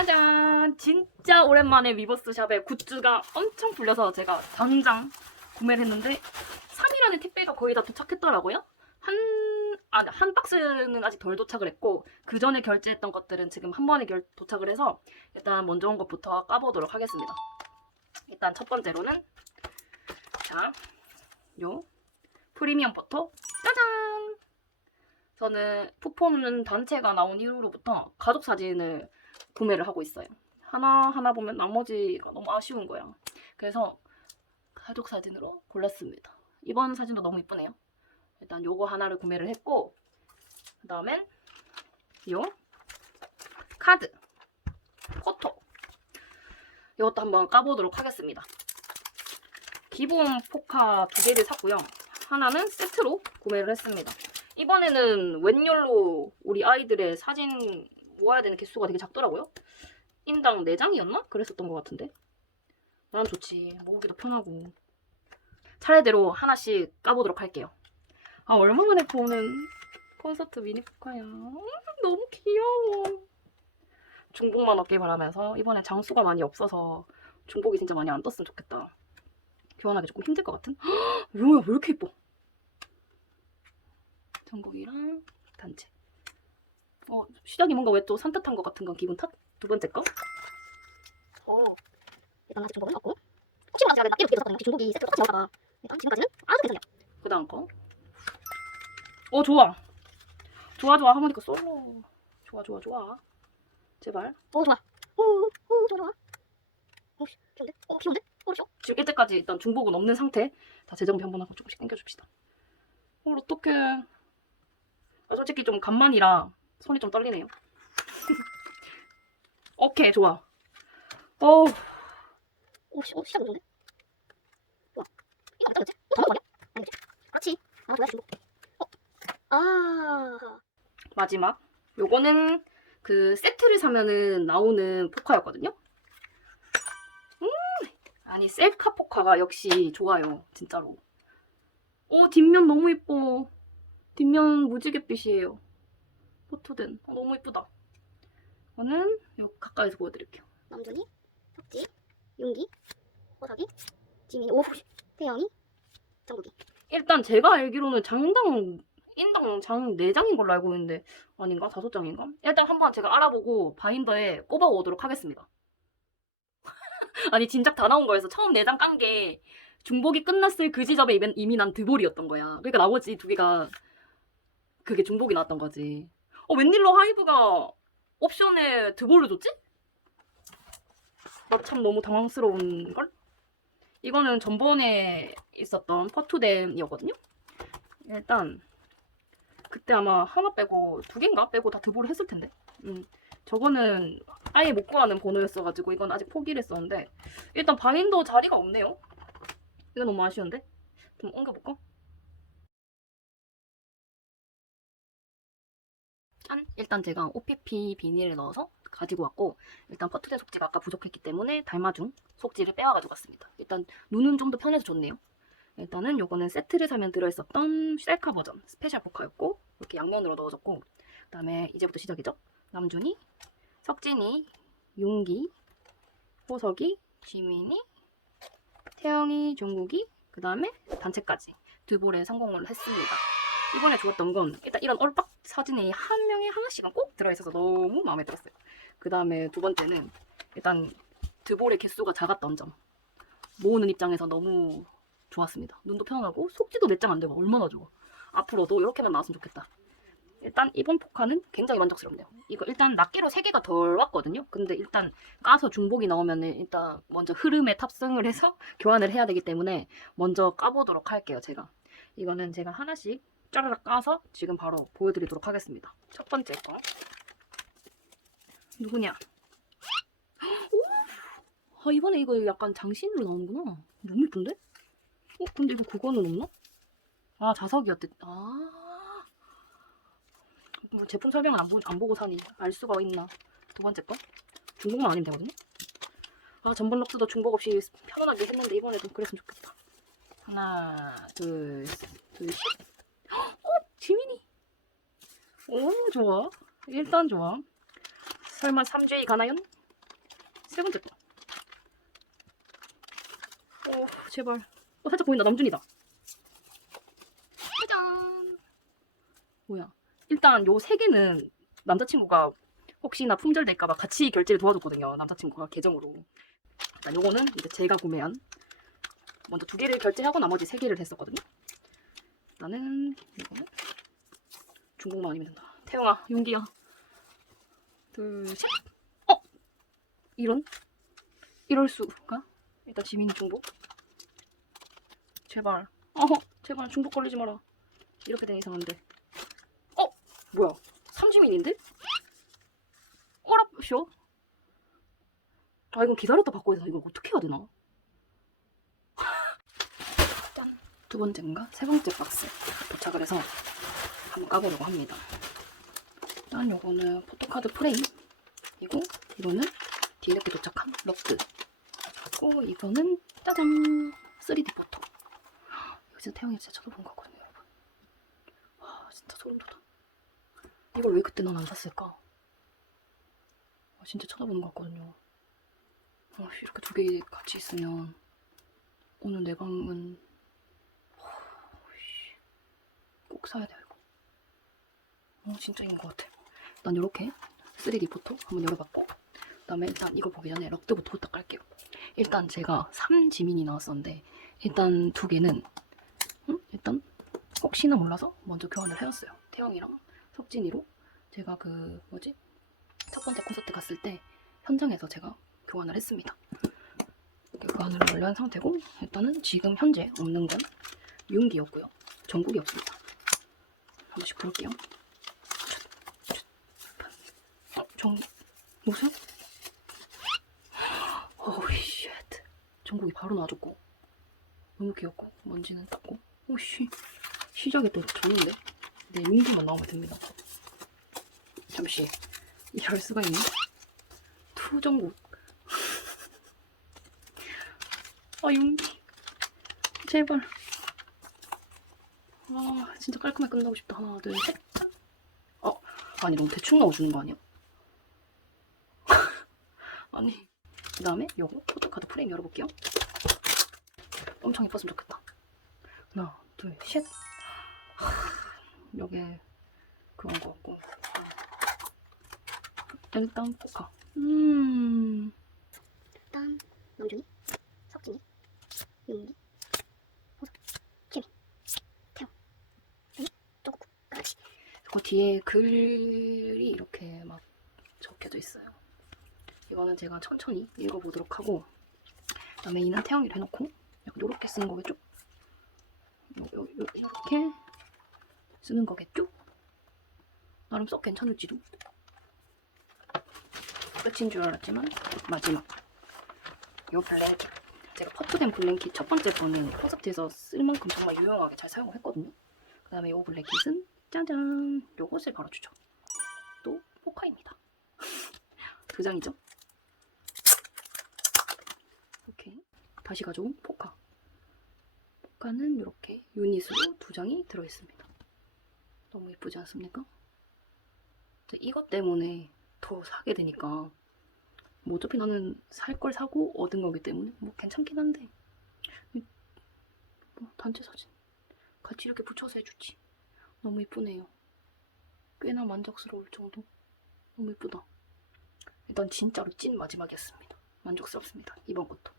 짜잔! 진짜 오랜만에 위버스 샵에 굿즈가 엄청 풀려서 제가 당장 구매를 했는데 3일 안에 택배가 거의 다 도착했더라고요. 한, 아, 한 박스는 아직 덜 도착을 했고 그 전에 결제했던 것들은 지금 한 번에 결, 도착을 해서 일단 먼저 온 것부터 까보도록 하겠습니다. 일단 첫 번째로는 자, 요 프리미엄 포토 짜잔! 저는 푸포는 단체가 나온 이후로부터 가족 사진을 구매를 하고 있어요. 하나하나 보면 나머지가 너무 아쉬운 거야. 그래서 가족 사진으로 골랐습니다. 이번 사진도 너무 이쁘네요. 일단 요거 하나를 구매를 했고 그 다음엔 요 카드 포토 이것도 한번 까보도록 하겠습니다. 기본 포카 두 개를 샀고요. 하나는 세트로 구매를 했습니다. 이번에는 웬열로 우리 아이들의 사진 모아야 되는 개수가 되게 작더라고요. 인당 4장이었나? 그랬었던 것 같은데. 난 좋지. 모으기도 편하고. 차례대로 하나씩 까보도록 할게요. 아, 얼마 만에 보는 콘서트 미니 포카야. 음, 너무 귀여워. 중복만 얻길 바라면서 이번에 장수가 많이 없어서 중복이 진짜 많이 안 떴으면 좋겠다. 교환하기 조금 힘들 것 같은? 헉, 뭐야, 왜 이렇게 예뻐? 전국이랑 단체. 어, 시작이 뭔가 왜 또 산뜻한 것 같은 건 기분 탓? 두 번째 거? 어, 일단 아직 중복은 없고 혹시 몰라 제가 낱개로 두개 샀거든요. 중복이 세트로 똑같이 나올까봐 일단 지금까지는 아주 괜찮네요. 그 다음 거. 어, 좋아. 좋아, 좋아. 하모니카 솔로. 좋아, 좋아, 좋아. 제발. 오 좋아. 오, 오 좋아 좋아. 오 씨, 귀여운데? 오 귀여운데? 오 귀여워. 지금 이때까지 일단 중복은 없는 상태. 다 재정비 한번 하고 조금씩 당겨줍시다. 어, 어떡해. 아, 솔직히 좀 간만이라 손이 좀 떨리네요. 오케이, 좋아. 어우, 오 씨, 오 시작 좋은데? 좋아. 이거 맞다 그치? 어거 아니야? 아니지? 그렇지. 아 좋아 중복. 어. 아. 마지막. 요거는 그 세트를 사면은 나오는 포카였거든요. 음, 아니 셀카 포카가 역시 좋아요, 진짜로. 오 뒷면 너무 이뻐. 뒷면 무지갯빛이에요. 포토된. 어, 너무 이쁘다. 저는 요 가까이서 보여드릴게요. 남준이, 석지, 윤기, 호석이, 지민이, 오 씨, 태영이, 정국이. 일단 제가 알기로는 장당 인당 장 4장인 걸로 알고 있는데 아닌가? 5장인가? 일단 한번 제가 알아보고 바인더에 꼽아 오도록 하겠습니다. 아니 진작 다 나온 거여서 처음 4장 깐 게 중복이 끝났을 그 지점에 이미- 이미 난 드볼이었던 거야. 그러니까 나머지 두 개가 그게 중복이 나왔던 거지. 어 웬일로 하이브가 옵션에 드볼을 줬지? 나 참 너무 당황스러운 걸? 이거는 전번에 있었던 퍼투덴이었거든요. 일단 그때 아마 하나 빼고 두 개인가 빼고 다 드볼을 했을 텐데. 음, 저거는 아예 못 구하는 번호였어가지고 이건 아직 포기를 했었는데 일단 바인더 자리가 없네요. 이거 너무 아쉬운데. 좀 옮겨볼까? 짠! 일단 제가 OPP 비닐을 넣어서 가지고 왔고 일단 퍼투덴 속지가 아까 부족했기 때문에 달마중 속지를 빼와 가지고 왔습니다. 일단 눈은 좀 더 편해서 좋네요. 일단은 요거는 세트를 사면 들어있었던 셀카 버전 스페셜 포카였고 이렇게 양면으로 넣어줬고 그 다음에 이제부터 시작이죠. 남준이, 석진이, 용기, 호석이, 지민이, 태영이, 종국이 그 다음에 단체까지 두 볼에 성공을 했습니다. 이번에 좋았던 건 일단 이런 얼빡 사진이 한 명에 하나씩은 꼭 들어있어서 너무 마음에 들었어요. 그 다음에 두 번째는 일단 두 볼의 개수가 작았던 점. 모으는 입장에서 너무 좋았습니다. 눈도 편하고 속지도 몇장안 되고 얼마나 좋아. 앞으로도 이렇게만 나왔으면 좋겠다. 일단 이번 포카는 굉장히 만족스럽네요. 이거 일단 낱개로 3개가 덜 왔거든요. 근데 일단 까서 중복이 나오면 일단 먼저 흐름에 탑승을 해서 교환을 해야 되기 때문에 먼저 까보도록 할게요. 제가. 이거는 제가 하나씩 짜르륵 까서 지금 바로 보여드리도록 하겠습니다. 첫 번째 거. 누구냐? 오! 아, 이번에 이거 약간 장신으로 나오는구나. 너무 예쁜데? 어, 근데 이거 그거는 없나? 아, 자석이었대. 아. 뭐 제품 설명을 안, 보, 안 보고 사니 알 수가 있나. 두 번째 거. 중복만 아니면 되거든요. 아, 전번 럭스도 중복 없이 편안하게 했는데 이번에도 그랬으면 좋겠다. 하나, 둘, 셋, 둘, 셋. 어, 지민이. 오, 좋아. 일단 좋아. 설마 3J 가나요? 세 번째 거. 어, 제발. 어, 살짝 보인다. 남준이다. 짜잔. 뭐야? 일단 요 세 개는 남자친구가 혹시나 품절될까봐 같이 결제를 도와줬거든요. 남자친구가 계정으로. 일단 요거는 이제 제가 구매한 먼저 두 개를 결제하고 나머지 세 개를 했었거든요. 나는 이거는 중국만 아니면 된다. 태영아, 용기야. 둘, 셋. 어? 이런? 이럴 수가? 일단 지민 중복. 제발. 어허, 제발 중복 걸리지 마라. 이렇게 된 이상한데. 어? 뭐야? 삼지민인데? 어랍쇼? 아, 이건 기다렸다 바꿔야 돼서 이걸 어떻게 해야 되나? 짠. 두 번째인가? 세 번째 박스 도착을 해서 한번 까보려고 합니다. 일단 요거는 포토카드 프레임. 이고 이거는 뒤늦게 도착한 럭드. 그리고 이거는 짜잔! 3D 포토. 이거 진짜 태영이 진짜 쳐다본 거거든요 여러분. 와 진짜 소름 돋아. 이걸 왜 그때 난 안 샀을까? 아, 진짜 쳐다보는 거 같거든요. 아, 이렇게 두 개 같이 있으면 오늘 내 방은 씨, 꼭 사야 돼 이거 어 진짜인 것 같아. 난 이렇게 3D 포토 한번 열어봤고 그 다음에 일단 이거 보기 전에 럭드부터 부탁 할게요. 일단 제가 3지민이 나왔었는데 일단 두 개는 음? 일단 혹시나 몰라서 먼저 교환을 해왔어요. 태영이랑 석진이로. 제가 그 뭐지? 첫 번째 콘서트 갔을 때 현장에서 제가 교환을 했습니다. 교환을 완료한 상태고 일단은 지금 현재 없는 건 윤기였고요. 전국이 없습니다. 한 번씩 볼게요 어, 전국? 무슨? 오이 쉣 전국이 바로 나와줬고. 너무 귀엽고. 먼지는 닦고. 오 씨. 시작이 또 좋은데? 네 윤기만 나오면 됩니다. 잠시. 이럴 수가 있네. 투전국. 아 윤기 제발. 아 진짜 깔끔하게 끝나고 싶다. 하나 둘셋. 어 아니 너무 대충 넣어주는 거 아니야? 아니 그 다음에 요거 포토카드 프레임 열어볼게요. 엄청 예뻤으면 좋겠다. 하나 둘셋. 요게 그런 거 같고. 일단 포카. 음. 일단 남준이, 석진이, 윤기, 호석, 태영, 까지. 그 뒤에 글이 이렇게 막 적혀져 있어요. 이거는 제가 천천히 읽어보도록 하고 그다음에 이는 태영이를 해놓고 요렇게 쓰는 거겠죠? 요, 요, 요, 이렇게 쓰는 거겠죠? 나름 썩 괜찮을지도. 끝인 줄 알았지만 마지막. 요 블랭킷 제가 퍼트된 블랭킷 첫 번째 거는 콘서트에서 쓸 만큼 정말 유용하게 잘 사용을 했거든요. 그 다음에 요 블랙킷은 짜잔! 요것을 바로 주죠 또 포카입니다. 두 장이죠 이렇게 다시 가져온 포카 포카는 이렇게 유닛으로 두 장이 들어있습니다 너무 예쁘지 않습니까? 이것 때문에 더 사게 되니까 뭐 어차피 나는 살 걸 사고 얻은 거기 때문에 뭐 괜찮긴 한데 뭐 단체 사진 같이 이렇게 붙여서 해주지 너무 이쁘네요. 꽤나 만족스러울 정도. 너무 이쁘다. 일단 진짜로 찐 마지막이었습니다. 만족스럽습니다. 이번 것도.